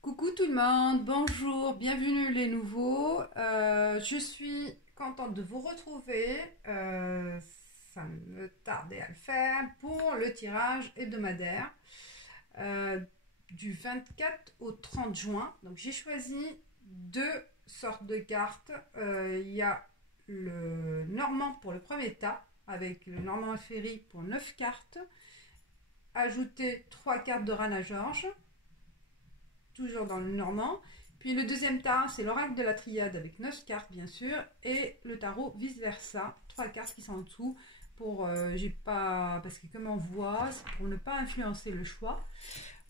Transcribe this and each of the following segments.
Coucou tout le monde, bonjour, bienvenue les nouveaux. Je suis contente de vous retrouver. Ça me tardait à le faire pour le tirage hebdomadaire euh, du 24 au 30 juin. Donc j'ai choisi deux sortes de cartes. Il y a le Normand pour le premier tas avec le Normand Ferry pour 9 cartes. Ajouter 3 cartes de Rana George toujours dans le normand. Puis le deuxième tas, c'est l'oracle de la triade avec 9 cartes bien sûr, et le tarot vice versa, 3 cartes qui sont en dessous pour j'ai pas parce que comme on voit, c'est pour ne pas influencer le choix.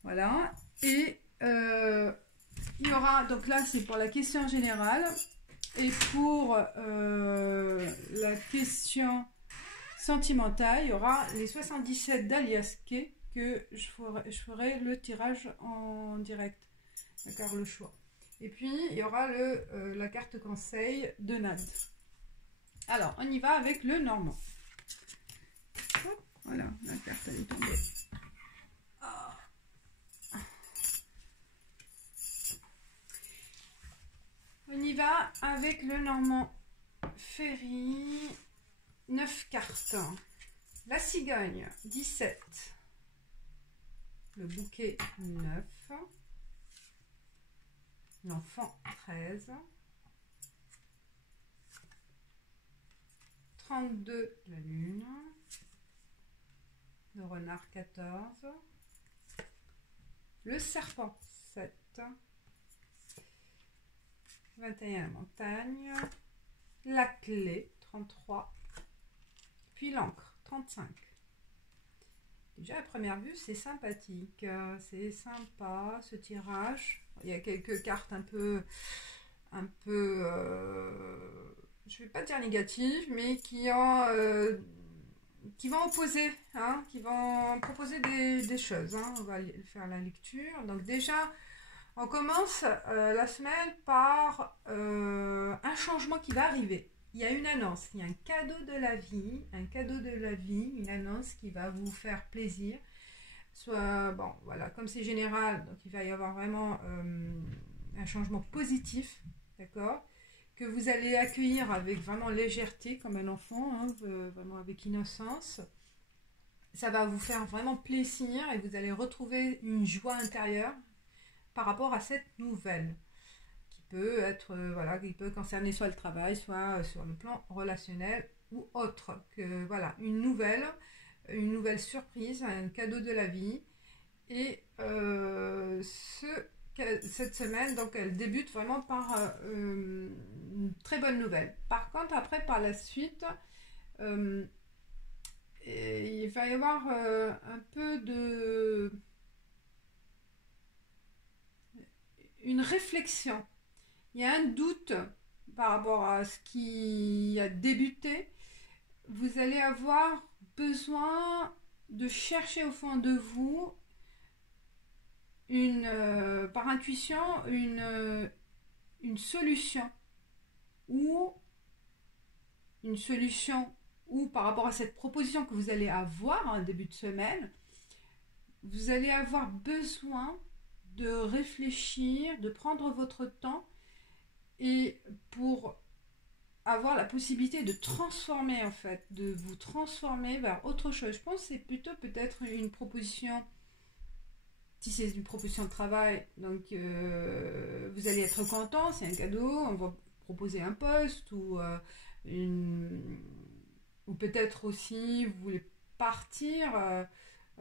Voilà. Et il y aura donc là c'est pour la question générale et pour la question sentimentale, il y aura les 77 d'Alias Kay que je ferai le tirage en direct. D'accord, le choix. Et puis, il y aura la carte conseil de Nad. Alors, on y va avec le normand. Hop, voilà, la carte, elle est tombée. On y va avec le normand Ferry. 9 cartes. La cigogne, 17. Le bouquet, 9. L'enfant, 13. 32, la lune. Le renard, 14. Le serpent, 7. 21, la montagne. La clé, 33. Puis l'encre, 35. Déjà à première vue, c'est sympathique. C'est sympa ce tirage. Il y a quelques cartes un peu je vais pas dire négatives, mais qui vont opposer, hein, qui vont proposer des choses. Hein. On va faire la lecture. Donc déjà, on commence la semaine par un changement qui va arriver. Il y a une annonce, il y a un cadeau de la vie, une annonce qui va vous faire plaisir. Soit, bon, voilà, comme c'est général, donc il va y avoir vraiment un changement positif, d'accord, que vous allez accueillir avec vraiment légèreté, comme un enfant, hein, vraiment avec innocence. Ça va vous faire vraiment plaisir et vous allez retrouver une joie intérieure par rapport à cette nouvelle qui peut être, voilà, qui peut concerner soit le travail, soit sur le plan relationnel ou autre. Que voilà, une nouvelle surprise, un cadeau de la vie. Et cette semaine, donc elle débute vraiment par une très bonne nouvelle. Par contre, après, par la suite, euh, il va y avoir un peu de une réflexion. Il y a un doute par rapport à ce qui a débuté. Vous allez avoir besoin de chercher au fond de vous par intuition une solution ou par rapport à cette proposition que vous allez avoir en début de semaine, vous allez avoir besoin de réfléchir, de prendre votre temps et pour avoir la possibilité de transformer en fait, de vous transformer vers autre chose. Je pense que c'est plutôt peut-être une proposition. Si c'est une proposition de travail, donc vous allez être content, c'est un cadeau, on va proposer un poste ou peut-être aussi vous voulez partir,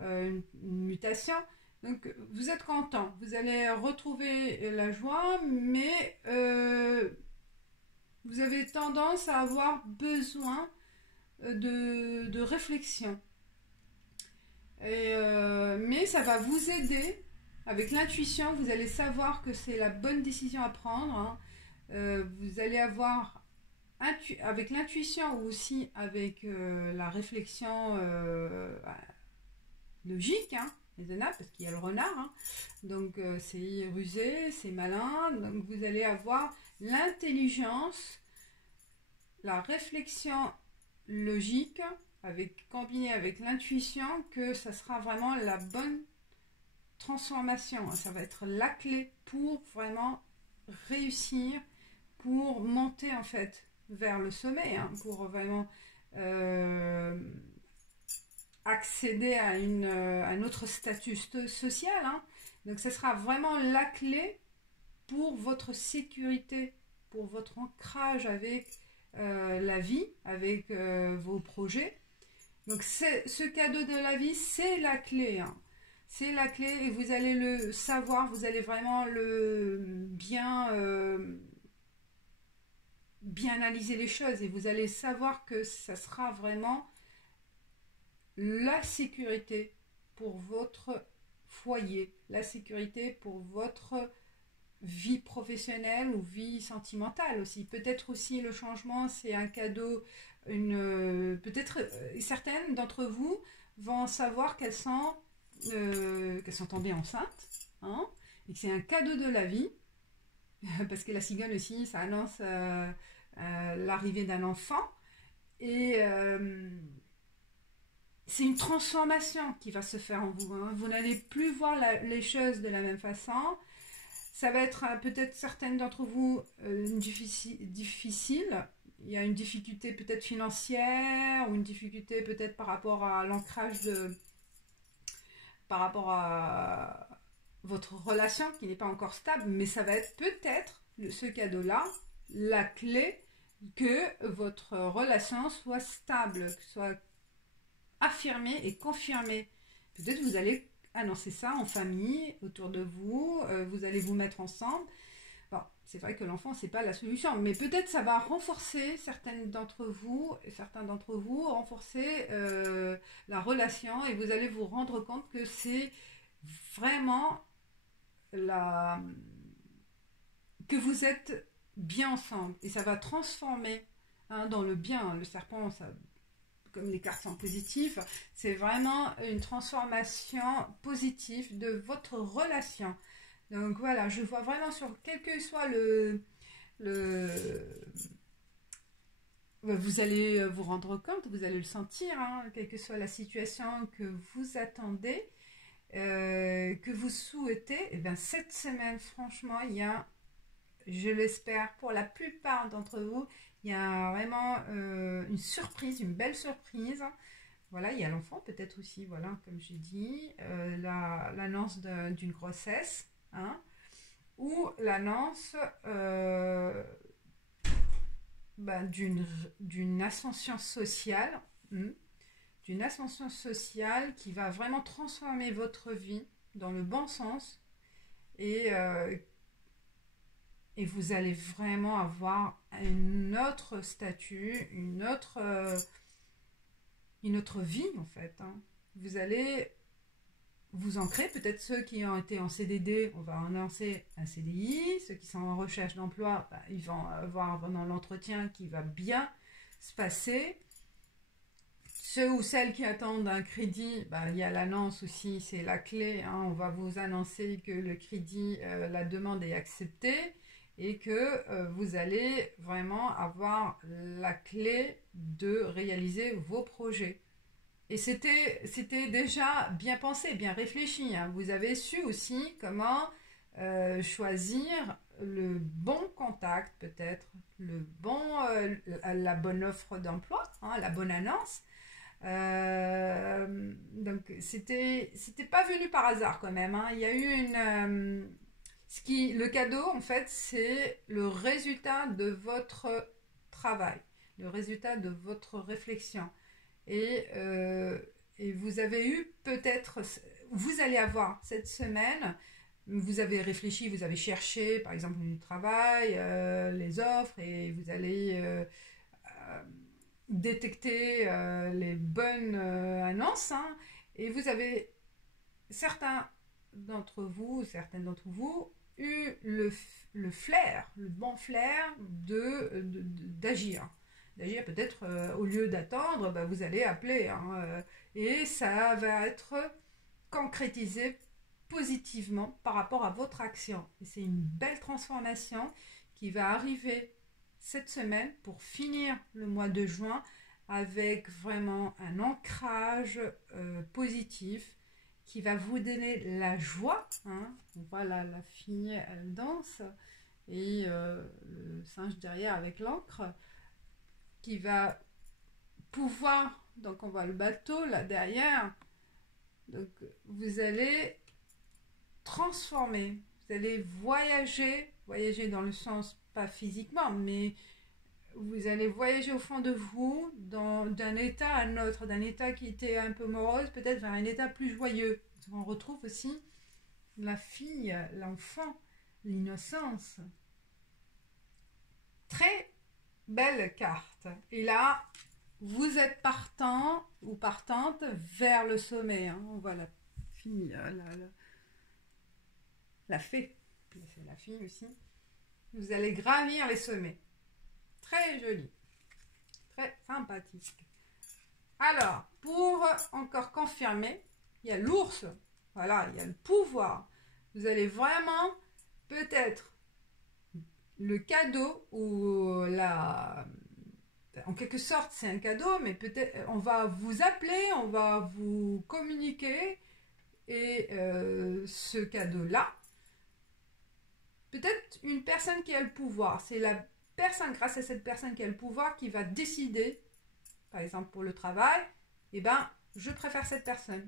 une mutation. Donc vous êtes content, vous allez retrouver la joie, mais vous avez tendance à avoir besoin de réflexion. Mais ça va vous aider avec l'intuition. Vous allez savoir que c'est la bonne décision à prendre. Hein. Vous allez avoir avec l'intuition ou aussi avec la réflexion logique, hein, raisonnable, parce qu'il y a le renard. Hein. Donc c'est rusé, c'est malin. Donc vous allez avoir l'intelligence, la réflexion logique combiné avec l'intuition, que ça sera vraiment la bonne transformation, ça va être la clé pour vraiment réussir, pour monter en fait vers le sommet, hein, pour vraiment accéder à un autre statut social, hein. Donc ce sera vraiment la clé pour votre sécurité, pour votre ancrage avec la vie, avec vos projets. Donc ce cadeau de la vie, c'est la clé, hein. C'est la clé et vous allez le savoir, vous allez vraiment le bien analyser les choses et vous allez savoir que ça sera vraiment la sécurité pour votre foyer, la sécurité pour votre vie professionnelle ou vie sentimentale aussi. Peut-être aussi le changement, c'est un cadeau, peut-être certaines d'entre vous vont savoir qu'elles sont tombées enceintes, hein, et que c'est un cadeau de la vie, parce que la cigogne aussi, ça annonce l'arrivée d'un enfant, et c'est une transformation qui va se faire en vous, hein. Vous n'allez plus voir les choses de la même façon. Ça va être peut-être certaines d'entre vous difficile. Il y a une difficulté peut-être financière ou une difficulté peut-être par rapport à l'ancrage par rapport à votre relation qui n'est pas encore stable, mais ça va être peut-être ce cadeau-là, la clé que votre relation soit stable, soit affirmée et confirmée. Peut-être vous allez annoncer ça en famille, autour de vous, vous allez vous mettre ensemble. Bon, c'est vrai que l'enfant, c'est pas la solution, mais peut-être ça va renforcer certaines d'entre vous, et certains d'entre vous, renforcer la relation et vous allez vous rendre compte que c'est vraiment que vous êtes bien ensemble et ça va transformer, hein, dans le bien. Le serpent, ça, comme les cartes sont positives, c'est vraiment une transformation positive de votre relation. Donc voilà, je vois vraiment sur quel que soit vous allez vous rendre compte, vous allez le sentir, hein, quelle que soit la situation que vous attendez, que vous souhaitez, et bien cette semaine, franchement, il y a, je l'espère, pour la plupart d'entre vous, il y a vraiment une surprise, une belle surprise. Voilà, il y a l'enfant peut-être aussi, voilà, comme j'ai dit, l'annonce d'une grossesse, hein, ou l'annonce d'une ascension sociale, d'une ascension sociale qui va vraiment transformer votre vie dans le bon sens et vous allez vraiment avoir un autre statut, une autre vie en fait, hein. Vous allez vous ancrer, peut-être ceux qui ont été en CDD, on va annoncer un CDI, ceux qui sont en recherche d'emploi, ils vont avoir vraiment l'entretien qui va bien se passer. Ceux ou celles qui attendent un crédit, il y a l'annonce aussi, c'est la clé, hein, on va vous annoncer que le crédit, la demande est acceptée et que vous allez vraiment avoir la clé de réaliser vos projets. Et c'était déjà bien pensé, bien réfléchi, hein. Vous avez su aussi comment choisir le bon contact, peut-être, la bonne offre d'emploi, hein, la bonne annonce. Donc c'était pas venu par hasard quand même, hein. Il y a eu le cadeau en fait, c'est le résultat de votre travail, le résultat de votre réflexion. Et vous avez eu peut-être, vous allez avoir cette semaine, vous avez réfléchi, vous avez cherché par exemple du travail, les offres, et vous allez détecter les bonnes annonces, hein, et vous avez certaines d'entre vous eu le flair, le bon flair d'agir. D'agir peut-être au lieu d'attendre, vous allez appeler, hein, et ça va être concrétisé positivement par rapport à votre action. Et c'est une belle transformation qui va arriver cette semaine pour finir le mois de juin avec vraiment un ancrage positif qui va vous donner la joie. Hein. Voilà, la fille, elle danse. Et le singe derrière avec l'encre. Qui va pouvoir... Donc, on voit le bateau là derrière. Donc, vous allez transformer. Vous allez voyager. Voyager dans le sens, pas physiquement, mais... Vous allez voyager au fond de vous, d'un état à un autre, d'un état qui était un peu morose, peut-être vers un état plus joyeux. On retrouve aussi la fille, l'enfant, l'innocence. Très belle carte. Et là, vous êtes partant ou partante vers le sommet. Hein. On voit la fille, la fée. C'est la fille aussi. Vous allez gravir les sommets. Très joli, très sympathique. Alors, pour encore confirmer, il y a l'ours, voilà, il y a le pouvoir. Vous allez vraiment, peut-être, le cadeau ou en quelque sorte, c'est un cadeau, mais peut-être, on va vous appeler, on va vous communiquer, et ce cadeau-là, peut-être une personne qui a le pouvoir, c'est la personne, grâce à cette personne qui a le pouvoir, qui va décider, par exemple pour le travail, eh ben, je préfère cette personne.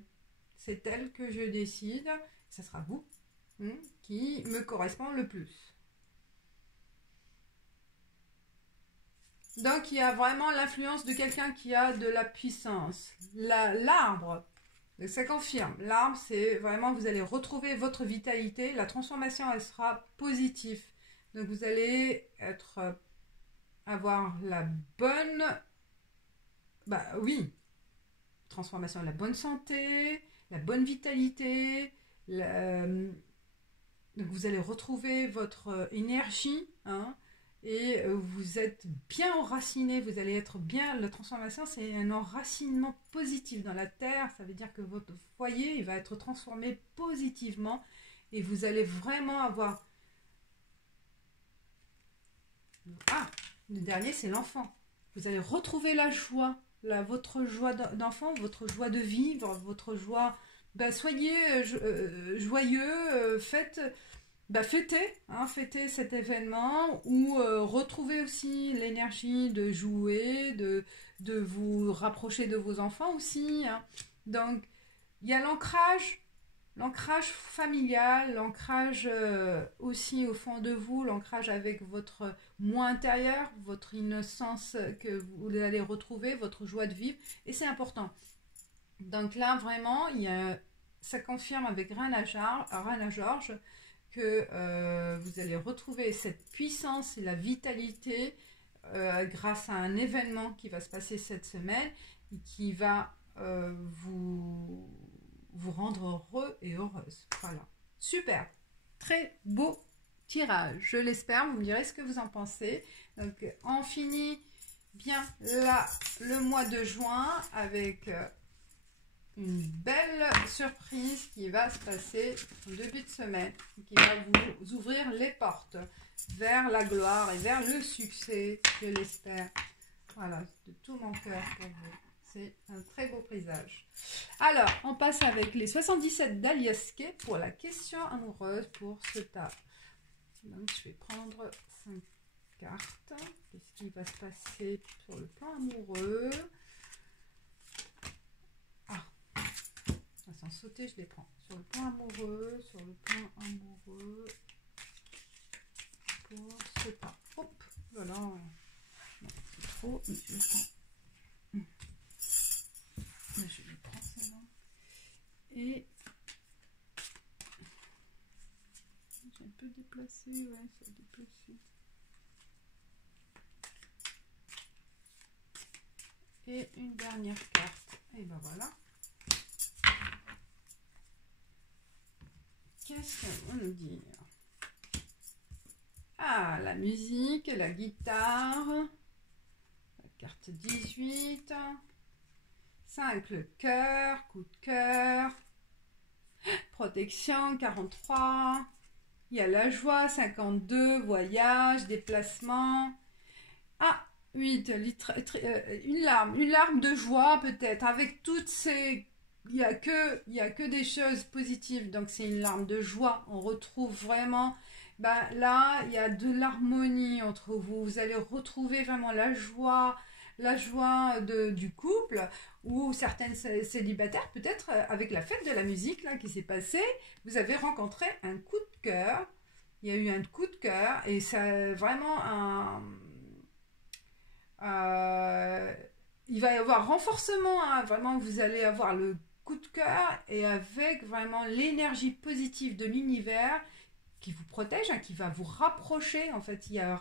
C'est elle que je décide, ce sera vous, qui me correspond le plus. Donc, il y a vraiment l'influence de quelqu'un qui a de la puissance. L'arbre, ça confirme. L'arbre, c'est vraiment, vous allez retrouver votre vitalité. La transformation, elle sera positive. Donc, vous allez avoir la bonne... Bah oui, transformation, la bonne santé, la bonne vitalité. Donc, vous allez retrouver votre énergie, hein, et vous êtes bien enraciné. Vous allez être bien... La transformation, c'est un enracinement positif dans la terre. Ça veut dire que votre foyer, il va être transformé positivement. Et vous allez vraiment avoir... Ah, le dernier, c'est l'enfant. Vous allez retrouver la joie, votre joie d'enfant, votre joie de vivre, votre joie... soyez joyeux, fêtez cet événement, ou retrouvez aussi l'énergie de jouer, de vous rapprocher de vos enfants aussi. Hein. Donc, il y a l'ancrage familial, l'ancrage aussi au fond de vous, l'ancrage avec votre moi intérieur, votre innocence que vous allez retrouver, votre joie de vivre, et c'est important. Donc là, vraiment, ça confirme avec Rana George que vous allez retrouver cette puissance et la vitalité grâce à un événement qui va se passer cette semaine et qui va vous rendre heureux et heureuse. Voilà. Super. Très beau tirage. Je l'espère. Vous me direz ce que vous en pensez. Donc, on finit bien là le mois de juin avec une belle surprise qui va se passer au début de semaine, qui va vous ouvrir les portes vers la gloire et vers le succès, je l'espère. Voilà, de tout mon cœur pour vous. C'est un très beau présage. Alors, on passe avec les 77 d'Aliaske pour la question amoureuse pour ce tas. Donc, je vais prendre 5 cartes. Qu'est-ce qui va se passer sur le plan amoureux? Sans sauter, je les prends. Sur le plan amoureux, pour ce pas. Hop, voilà. Non, c'est trop, mais je le prends. Je le prends, c'est bon. Et j'ai un peu déplacé, ouais, c'est déplacé. Et une dernière carte. Et ben voilà. Qu'est-ce qu'on va nous dire? Ah, la musique, la guitare, la carte 18, 5, le cœur, coup de cœur, protection, 43, il y a la joie, 52, voyage, déplacement, ah, 8, une larme de joie peut-être, avec toutes ces il y a que des choses positives, donc c'est une larme de joie. On retrouve vraiment, là, il y a de l'harmonie entre vous. Vous allez retrouver vraiment la joie du couple, ou certaines célibataires, peut-être avec la fête de la musique là, qui s'est passée, vous avez rencontré un coup de cœur. Il y a eu un coup de cœur et ça vraiment il va y avoir renforcement, hein, vraiment vous allez avoir le coup de cœur et avec vraiment l'énergie positive de l'univers qui vous protège, hein, qui va vous rapprocher. En fait, il y a un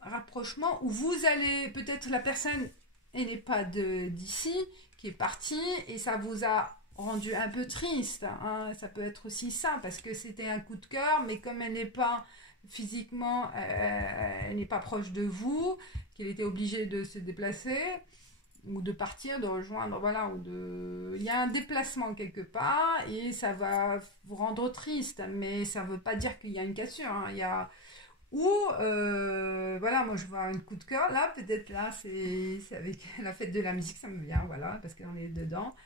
rapprochement où vous allez, peut-être la personne elle n'est pas d'ici, qui est partie et ça vous a rendu un peu triste, hein. Ça peut être aussi ça, parce que c'était un coup de cœur, mais comme elle n'est pas physiquement, elle n'est pas proche de vous, qu'elle était obligée de se déplacer, ou de partir, de rejoindre, voilà, il y a un déplacement quelque part, et ça va vous rendre triste, mais ça ne veut pas dire qu'il y a une cassure, hein. Il y a... Ou, voilà, moi je vois un coup de cœur, là, peut-être là, c'est avec la fête de la musique, ça me vient, voilà, parce qu'on est dedans.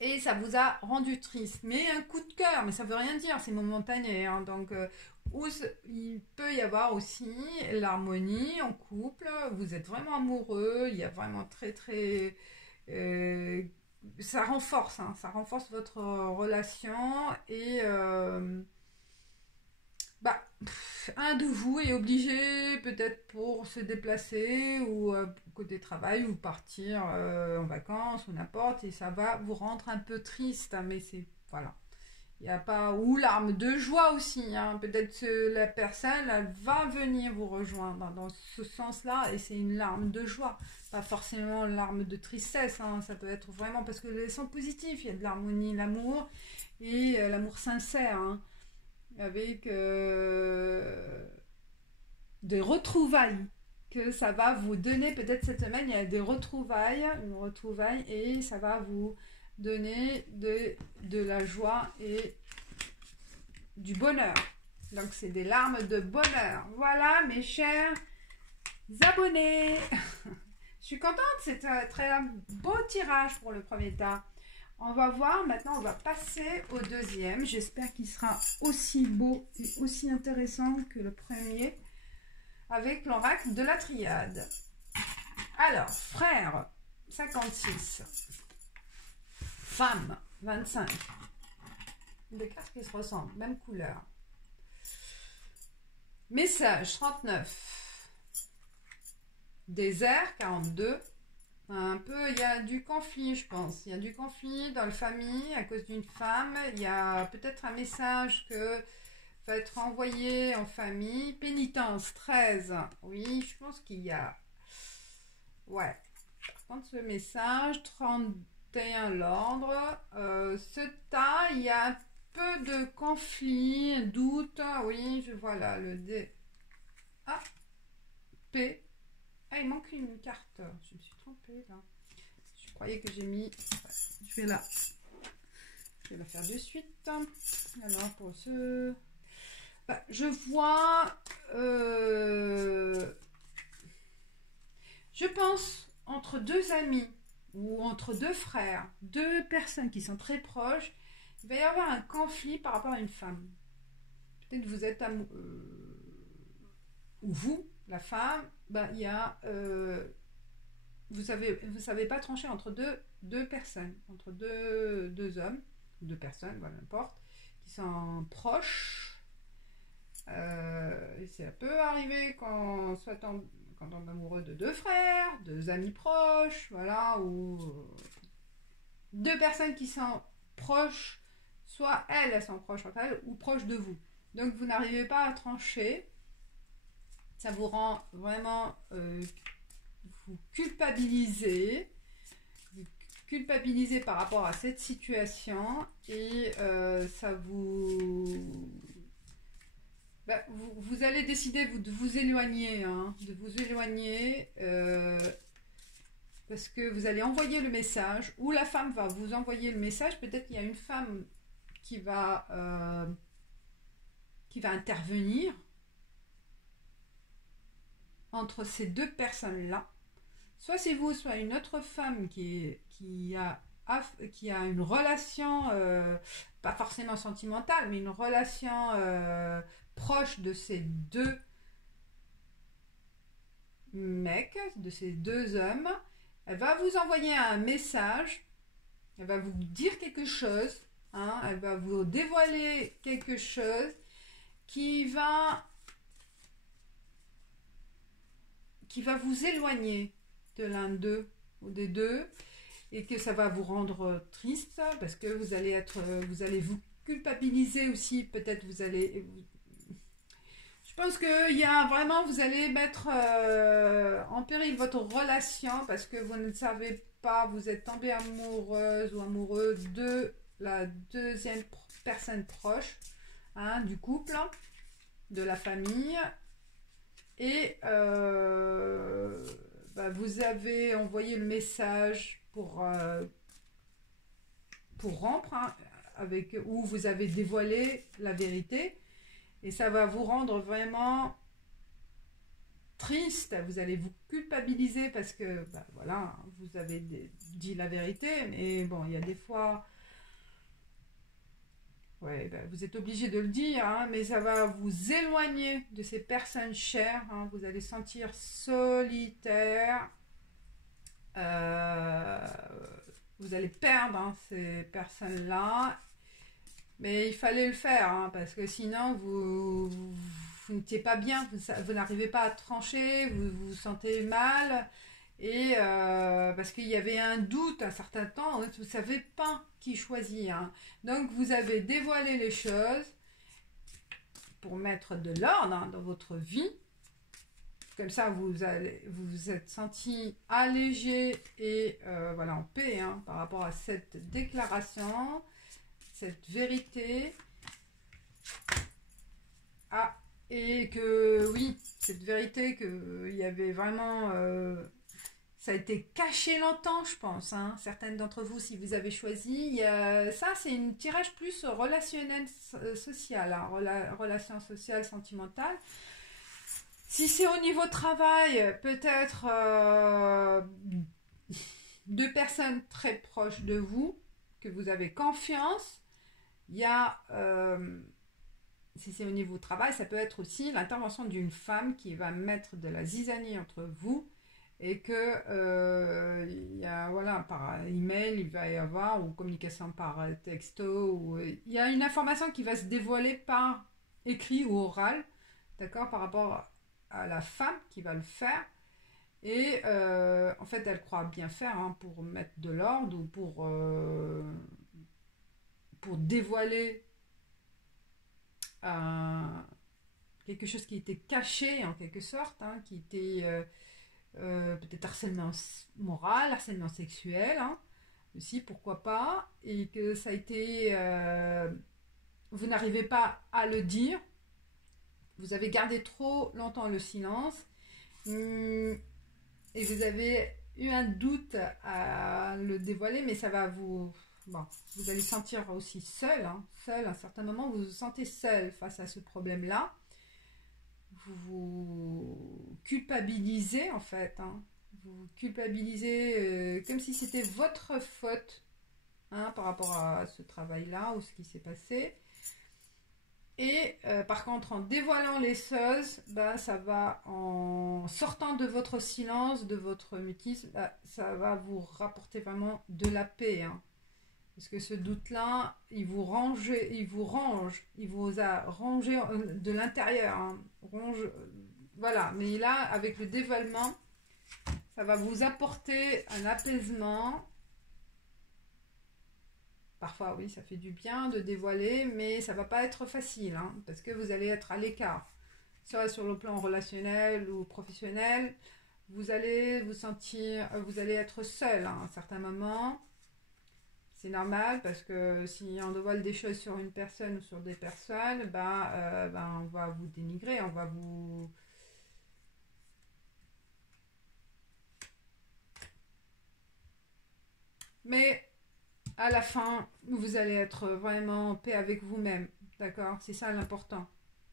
Et ça vous a rendu triste. Mais un coup de cœur, mais ça veut rien dire, c'est momentané, hein. Donc, il peut y avoir aussi l'harmonie en couple, vous êtes vraiment amoureux, il y a vraiment très très... euh, ça renforce, hein, ça renforce votre relation et... un de vous est obligé peut-être pour se déplacer ou côté travail ou partir en vacances ou n'importe, et ça va vous rendre un peu triste, hein, mais c'est voilà, il n'y a pas, ou larmes de joie aussi, hein. Peut-être que la personne elle va venir vous rejoindre dans ce sens-là et c'est une larme de joie, pas forcément une larme de tristesse, hein. Ça peut être vraiment parce que les sons positifs, il y a de l'harmonie, l'amour et l'amour sincère, hein, avec des retrouvailles que ça va vous donner. Peut-être cette semaine il y a des retrouvailles, une retrouvaille, et ça va vous donner de la joie et du bonheur. Donc c'est des larmes de bonheur. Voilà mes chers abonnés. Je suis contente, c'est un très beau tirage pour le premier tas. On va voir, maintenant on va passer au deuxième. J'espère qu'il sera aussi beau et aussi intéressant que le premier, avec l'oracle de la triade. Alors, frère, 56. Femme, 25. Des cartes qui se ressemblent, même couleur. Message, 39. Désert, 42. Un peu, il y a du conflit, je pense. Il y a du conflit dans la famille à cause d'une femme. Il y a peut-être un message que va être envoyé en famille. Pénitence, 13. Oui, je pense qu'il y a... Ouais. Prendre ce message, 31, l'ordre. Ce tas, il y a un peu de conflit, un doute. Oui, je vois là le D. A. P. Ah, il manque une carte. Je me suis trompée là. Je croyais que j'ai mis... Je vais la faire de suite. Alors, pour ce... je vois... je pense entre deux amis ou entre deux frères, deux personnes qui sont très proches, il va y avoir un conflit par rapport à une femme. Peut-être vous êtes ou vous, la femme, il y a... vous savez pas trancher entre deux personnes, entre deux hommes, deux personnes, voilà, n'importe, qui sont proches. Et ça peut arriver quand on est amoureux de deux frères, deux amis proches, voilà, ou deux personnes qui sont proches, soit elles sont proches entre elles, ou proches de vous. Donc vous n'arrivez pas à trancher, ça vous rend vraiment... vous culpabilisez par rapport à cette situation, et ça vous allez décider de vous éloigner, hein, parce que vous allez envoyer le message, ou la femme va vous envoyer le message. Peut-être qu'il y a une femme qui va intervenir entre ces deux personnes-là. soit c'est vous, soit une autre femme qui a une relation, pas forcément sentimentale, mais une relation proche de ces deux mecs, de ces deux hommes. Elle va vous envoyer un message, elle va vous dire quelque chose, hein, elle va vous dévoiler quelque chose qui va vous éloigner de l'un d'eux ou des deux, et que ça va vous rendre triste parce que vous allez vous culpabiliser aussi, peut-être je pense qu'il y a vraiment, vous allez mettre en péril votre relation parce que vous ne savez pas, vous êtes tombé amoureuse ou amoureux de la deuxième personne proche, hein, du couple, de la famille, et vous avez envoyé le message pour rompre, hein, où vous avez dévoilé la vérité, et ça va vous rendre vraiment triste. Vous allez vous culpabiliser parce que voilà, vous avez dit la vérité, mais bon, il y a des fois, ouais, vous êtes obligé de le dire, hein, mais ça va vous éloigner de ces personnes chères, hein. Vous allez sentir solitaire. Vous allez perdre, hein, ces personnes-là. Mais il fallait le faire, hein, parce que sinon, vous n'étiez pas bien, vous n'arrivez pas à trancher, vous vous sentez mal. Et parce qu'il y avait un doute un certain temps, hein, vous ne savez pas qui choisir, hein. Donc, vous avez dévoilé les choses pour mettre de l'ordre, hein, dans votre vie. Comme ça, vous vous êtes senti allégé et voilà, en paix, hein, par rapport à cette déclaration, cette vérité. Ah, et que oui, cette vérité, qu'il y avait vraiment... ça a été caché longtemps, je pense, hein. Certaines d'entre vous, si vous avez choisi, ça c'est un tirage plus relationnel, social, hein, relation sociale, sentimentale. Si c'est au niveau travail, peut-être deux personnes très proches de vous, que vous avez confiance. Il y a, si c'est au niveau travail, ça peut être aussi l'intervention d'une femme qui va mettre de la zizanie entre vous, et que il y a, voilà, par email, il va y avoir, ou communication par texto, ou, il y a une information qui va se dévoiler par écrit ou oral, d'accord, par rapport à la femme qui va le faire. Et en fait, elle croit bien faire, hein, pour mettre de l'ordre ou pour dévoiler quelque chose qui était caché en quelque sorte, hein, qui était peut-être harcèlement moral, harcèlement sexuel, hein, aussi, pourquoi pas, et que ça a été... vous n'arrivez pas à le dire, vous avez gardé trop longtemps le silence, et vous avez eu un doute à le dévoiler, mais ça va vous... Bon, vous allez sentir aussi seul, hein, seul, à un certain moment, vous vous sentez seul face à ce problème-là. Vous vous culpabilisez, en fait, hein. Vous vous culpabilisez comme si c'était votre faute, hein, par rapport à ce travail-là ou ce qui s'est passé. Et par contre, en dévoilant les choses, ça va, en sortant de votre silence, de votre mutisme, ça va vous rapporter vraiment de la paix, hein. Parce que ce doute-là, il vous a rangé de l'intérieur, hein. Voilà, mais là, avec le dévoilement, ça va vous apporter un apaisement. Parfois, oui, ça fait du bien de dévoiler, mais ça va pas être facile, hein, parce que vous allez être à l'écart. Soit sur le plan relationnel ou professionnel, vous allez vous sentir, vous allez être seul, hein, à un certain moment. C'est normal, parce que si on dévoile des choses sur une personne ou sur des personnes, on va vous dénigrer, on va vous... Mais à la fin, vous allez être vraiment en paix avec vous-même, d'accord? C'est ça l'important.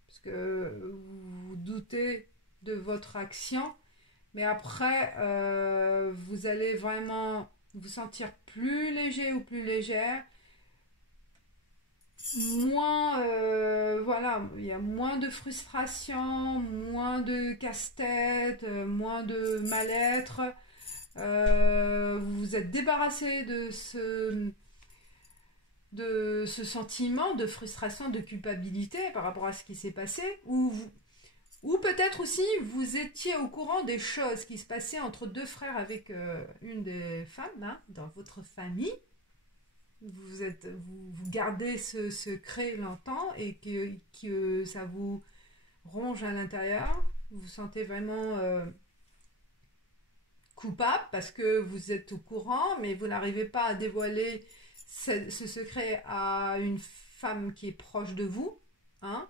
Parce que vous doutez de votre action, Mais après, vous allez vraiment vous sentir plus léger ou plus légère. Moins, voilà, il y a moins de frustration, moins de casse-tête, moins de mal-être. Vous vous êtes débarrassé de ce sentiment de frustration, de culpabilité par rapport à ce qui s'est passé, ou peut-être aussi vous étiez au courant des choses qui se passaient entre deux frères avec une des femmes hein, dans votre famille. Vous gardez ce secret longtemps et que ça vous ronge à l'intérieur. Vous vous sentez vraiment coupable parce que vous êtes au courant, mais vous n'arrivez pas à dévoiler ce secret à une femme qui est proche de vous, hein,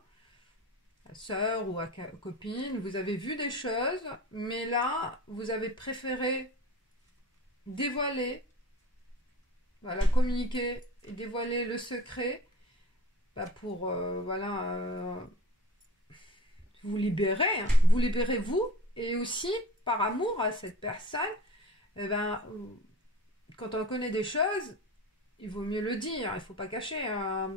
à sœur ou à copine. Vous avez vu des choses, mais là, vous avez préféré dévoiler, voilà, communiquer et dévoiler le secret pour, voilà, vous libérer, hein. Vous libérez vous, et aussi, par amour à cette personne, eh ben, quand on connaît des choses, il vaut mieux le dire, il ne faut pas cacher. Hein.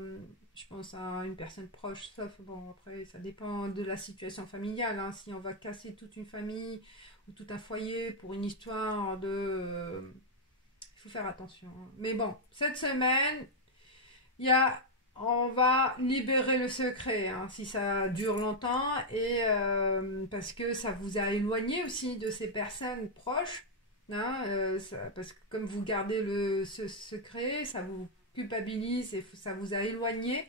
Je pense à une personne proche, sauf, bon, après, ça dépend de la situation familiale. Hein. Si on va casser toute une famille ou tout un foyer pour une histoire de... il faut faire attention. Hein. Mais bon, cette semaine, on va libérer le secret, hein, si ça dure longtemps, et parce que ça vous a éloigné aussi de ces personnes proches. Hein, parce que comme vous gardez ce secret, ça vous culpabilise et ça vous a éloigné.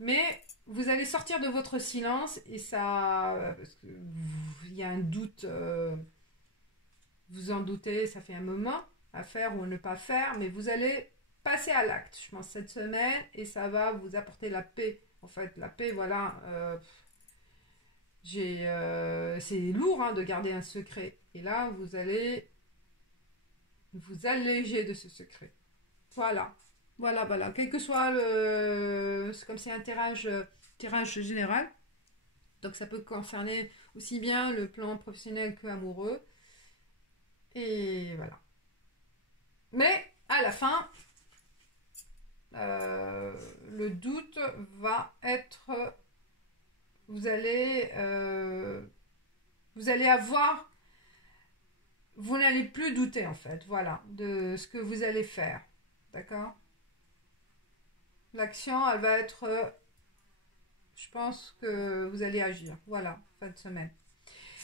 Mais vous allez sortir de votre silence et ça, parce que il y a un doute, vous en doutez, ça fait un moment à faire ou à ne pas faire, mais vous allez passer à l'acte, je pense, cette semaine, et ça va vous apporter la paix. En fait, la paix, voilà, c'est lourd hein, de garder un secret. Et là, vous allez vous alléger de ce secret. Voilà. Voilà, voilà. Quel que soit le... C'est comme c'est un tirage général. Donc ça peut concerner aussi bien le plan professionnel que amoureux. Et voilà. Mais à la fin, le doute va être... Vous allez avoir... Vous n'allez plus douter en fait, voilà, de ce que vous allez faire. D'accord ? L'action, elle va être... je pense que vous allez agir. Voilà, fin de semaine.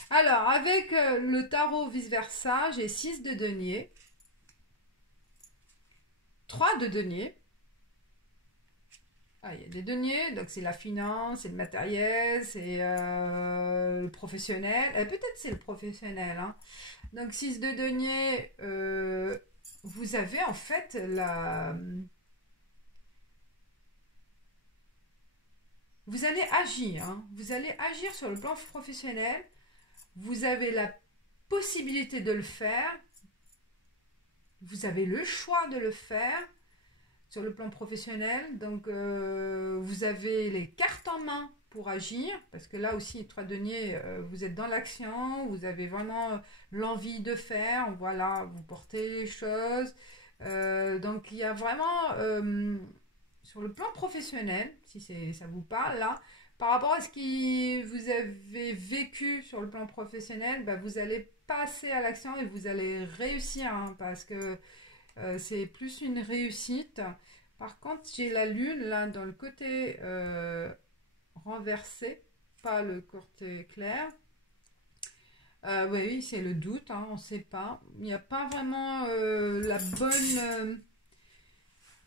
Alors, avec le tarot vice-versa, j'ai 6 de denier. 3 de denier. Ah, il y a des deniers, donc c'est la finance, c'est le matériel, c'est le professionnel. Peut-être c'est le professionnel. Hein. Donc 6 de denier, vous avez en fait vous allez agir. Hein. Vous allez agir sur le plan professionnel. Vous avez la possibilité de le faire. Vous avez le choix de le faire. Sur le plan professionnel, donc vous avez les cartes en main pour agir, parce que là aussi, 3 deniers, vous êtes dans l'action, vous avez vraiment l'envie de faire, voilà, vous portez les choses. Donc il y a vraiment, sur le plan professionnel, si ça vous parle là, par rapport à ce que vous avez vécu sur le plan professionnel, bah, vous allez passer à l'action et vous allez réussir, hein, parce que c'est plus une réussite. Par contre, j'ai la lune là dans le côté renversé, pas le côté clair. Oui, c'est le doute, hein, on ne sait pas. Il n'y a pas vraiment la bonne...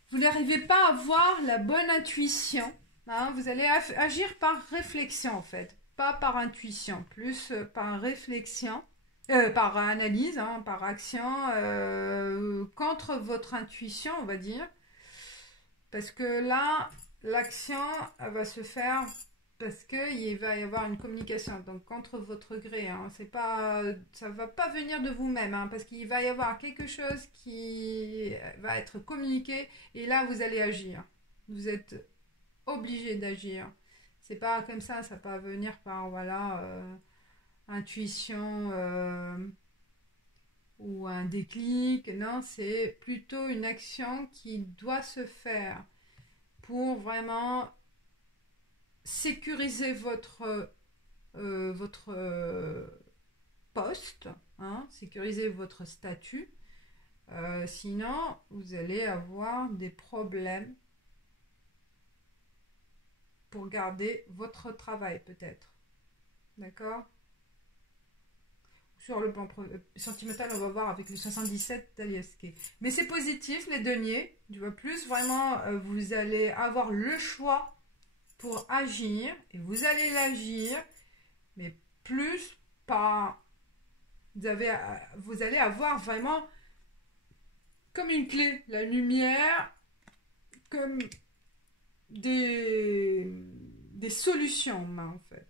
vous n'arrivez pas à avoir la bonne intuition. Hein, vous allez agir par réflexion en fait, pas par intuition, plus par réflexion. Par analyse, hein, par action, contre votre intuition, on va dire. Parce que là, l'action va se faire parce qu'il va y avoir une communication, donc contre votre gré. Hein. Ça ne va pas venir de vous-même, hein, parce qu'il va y avoir quelque chose qui va être communiqué, et là, vous allez agir. Vous êtes obligé d'agir. C'est pas comme ça va venir par, voilà... intuition ou un déclic. Non, c'est plutôt une action qui doit se faire pour vraiment sécuriser votre poste, hein, sécuriser votre statut. Sinon, vous allez avoir des problèmes pour garder votre travail, peut-être. D'accord? Sur le plan sentimental, on va voir avec le 77 d'Aliaske. Mais c'est positif, les deniers. Tu vois, plus vraiment, vous allez avoir le choix pour agir. Et vous allez l'agir, mais plus pas... Vous allez avoir vraiment comme une clé, la lumière, comme des solutions en main, en fait.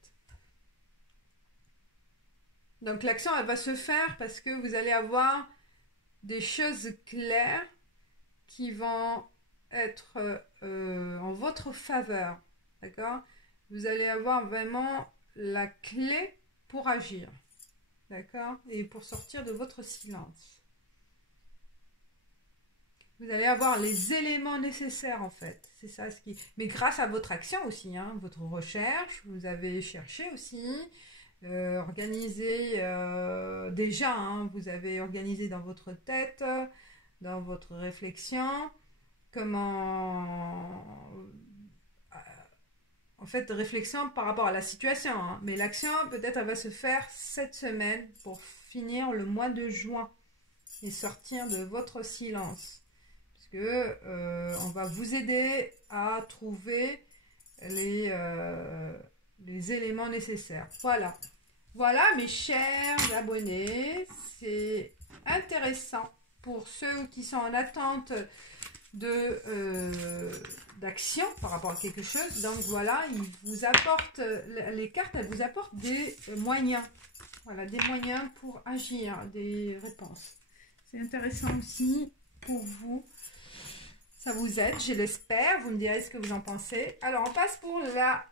Donc l'action, elle va se faire parce que vous allez avoir des choses claires qui vont être en votre faveur. D'accord? Vous allez avoir vraiment la clé pour agir. D'accord? Et pour sortir de votre silence. Vous allez avoir les éléments nécessaires, en fait. C'est ça ce qui... Mais grâce à votre action aussi, hein, votre recherche, vous avez cherché aussi, organisé déjà, hein, vous avez organisé dans votre tête, dans votre réflexion, comment... en fait, réflexion par rapport à la situation. Hein. Mais l'action, peut-être, elle va se faire cette semaine pour finir le mois de juin et sortir de votre silence. Parce que on va vous aider à trouver les éléments nécessaires. Voilà. Voilà, mes chers abonnés. C'est intéressant pour ceux qui sont en attente d'action par rapport à quelque chose. Donc voilà, ils vous apportent, les cartes, elles vous apportent des moyens. Voilà, des moyens pour agir, des réponses. C'est intéressant aussi pour vous. Ça vous aide, je l'espère. Vous me direz ce que vous en pensez. Alors, on passe pour la...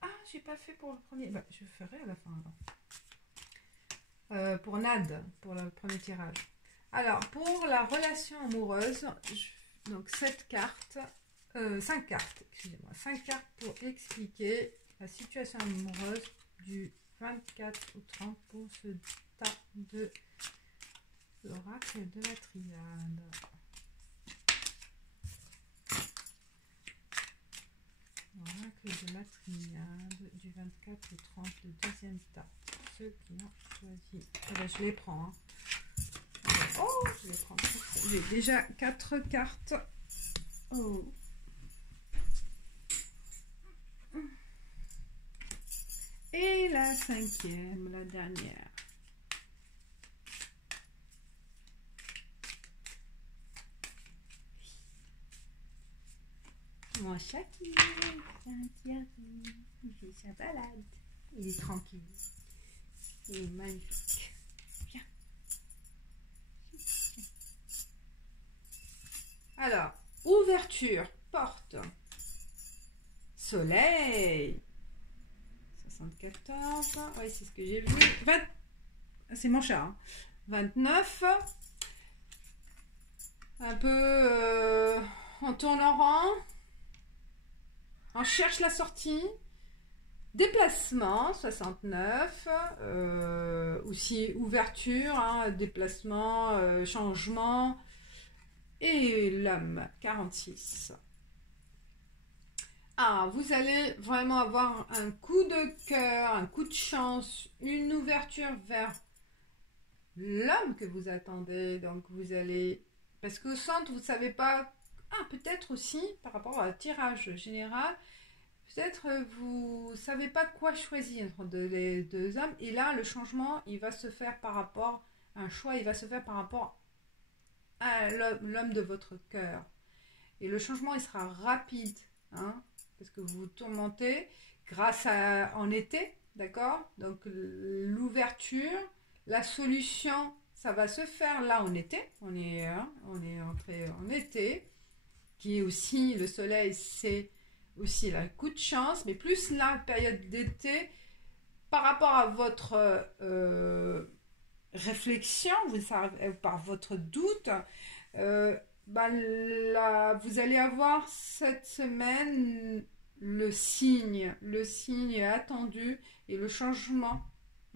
Ah, j'ai pas fait pour le premier. Bah, je ferai à la fin alors. Pour Nad, pour le premier tirage. Alors, pour la relation amoureuse, donc 7 cartes, 5 cartes, excusez-moi, 5 cartes pour expliquer la situation amoureuse du 24 au 30 pour ce tas de l'oracle de la triade. L'oracle de la triade du 24 au 30, le deuxième tas. Ceux qui ont choisi. Ah ben, je les prends. Hein. Oh, je les prends. J'ai déjà 4 cartes. Oh. Et la 5e, la dernière. Mon chat qui il fait sa balade. Il est tranquille. Il est magnifique. Viens. Alors, ouverture, porte, soleil, 74, oui c'est ce que j'ai vu, 20, c'est mon chat, hein. 29, un peu, on tourne en rond, on cherche la sortie, déplacement, 69, aussi ouverture, hein, déplacement, changement, et l'homme, 46. Ah, vous allez vraiment avoir un coup de cœur, un coup de chance, une ouverture vers l'homme que vous attendez. Donc vous allez... Parce qu'au centre, vous ne savez pas... Ah, peut-être aussi, par rapport à un tirage général, peut-être vous ne savez pas quoi choisir entre les deux hommes. Et là, le changement, il va se faire par rapport... Un choix, il va se faire par rapport à l'homme de votre cœur. Et le changement, il sera rapide, hein, parce que vous vous tourmentez grâce à en été, d'accord? Donc l'ouverture, la solution, ça va se faire là en été. On est entré en été, qui est aussi le soleil, c'est aussi le coup de chance, mais plus la période d'été, par rapport à votre réflexion, par votre doute, vous allez avoir cette semaine le signe attendu et le changement,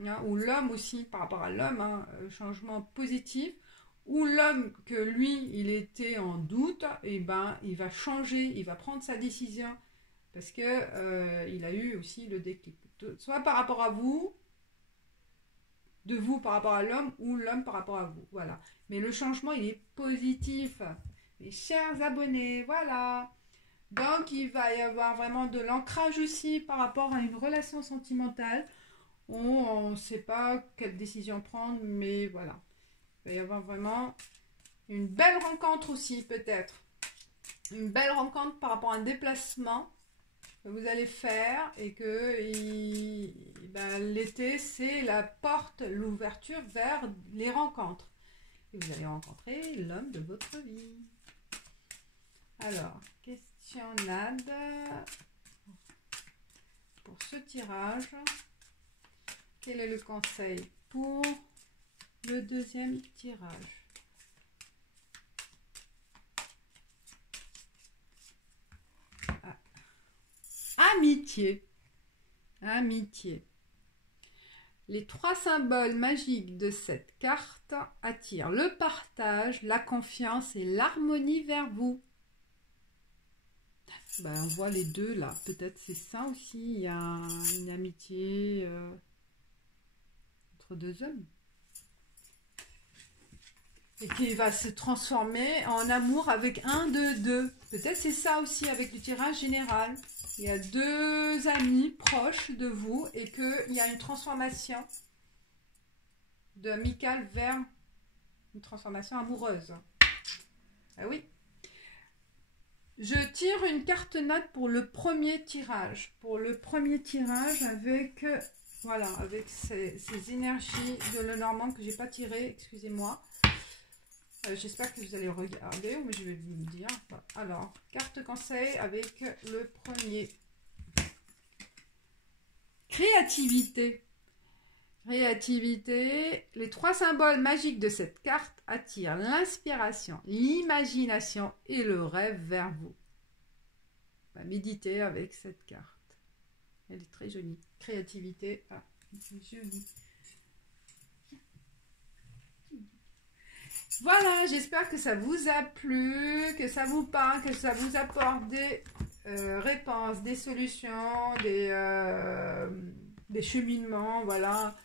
hein, ou l'homme aussi, par rapport à l'homme, hein, changement positif, ou l'homme que lui, il était en doute, et il va changer, il va prendre sa décision, parce que il a eu aussi le déclic. Soit par rapport à vous, de vous par rapport à l'homme, ou l'homme par rapport à vous, voilà. Mais le changement, il est positif, mes chers abonnés, voilà. Donc, il va y avoir vraiment de l'ancrage aussi par rapport à une relation sentimentale. On ne sait pas quelle décision prendre, mais voilà. Il va y avoir vraiment une belle rencontre aussi, peut-être. Une belle rencontre par rapport à un déplacement que vous allez faire et que l'été, c'est la porte, l'ouverture vers les rencontres. Et vous allez rencontrer l'homme de votre vie. Alors, questionnade pour ce tirage. Quel est le conseil pour le deuxième tirage? Amitié. Amitié. Les 3 symboles magiques de cette carte attirent le partage, la confiance et l'harmonie vers vous. On voit les deux là. Peut-être c'est ça aussi. Il y a une amitié entre deux hommes. Et qui va se transformer en amour avec un de deux. Peut-être c'est ça aussi avec le tirage général. Il y a 2 amis proches de vous et qu'il y a une transformation de amical vers une transformation amoureuse. Ah oui. Je tire une carte note pour le premier tirage. Pour le premier tirage avec, voilà, avec ces énergies de Lenormand que je n'ai pas tiré, excusez-moi. J'espère que vous allez regarder, mais je vais vous le dire. Alors, carte conseil avec le premier. Créativité. Créativité. Les 3 symboles magiques de cette carte attirent l'inspiration, l'imagination et le rêve vers vous. Méditez avec cette carte. Elle est très jolie. Créativité. Ah, c'est joli. Voilà, j'espère que ça vous a plu, que ça vous parle, que ça vous apporte des réponses, des solutions, des cheminements, voilà,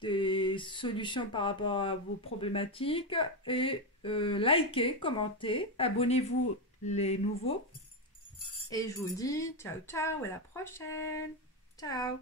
des solutions par rapport à vos problématiques. Et likez, commentez, abonnez-vous les nouveaux. Et je vous dis ciao, ciao, à la prochaine. Ciao.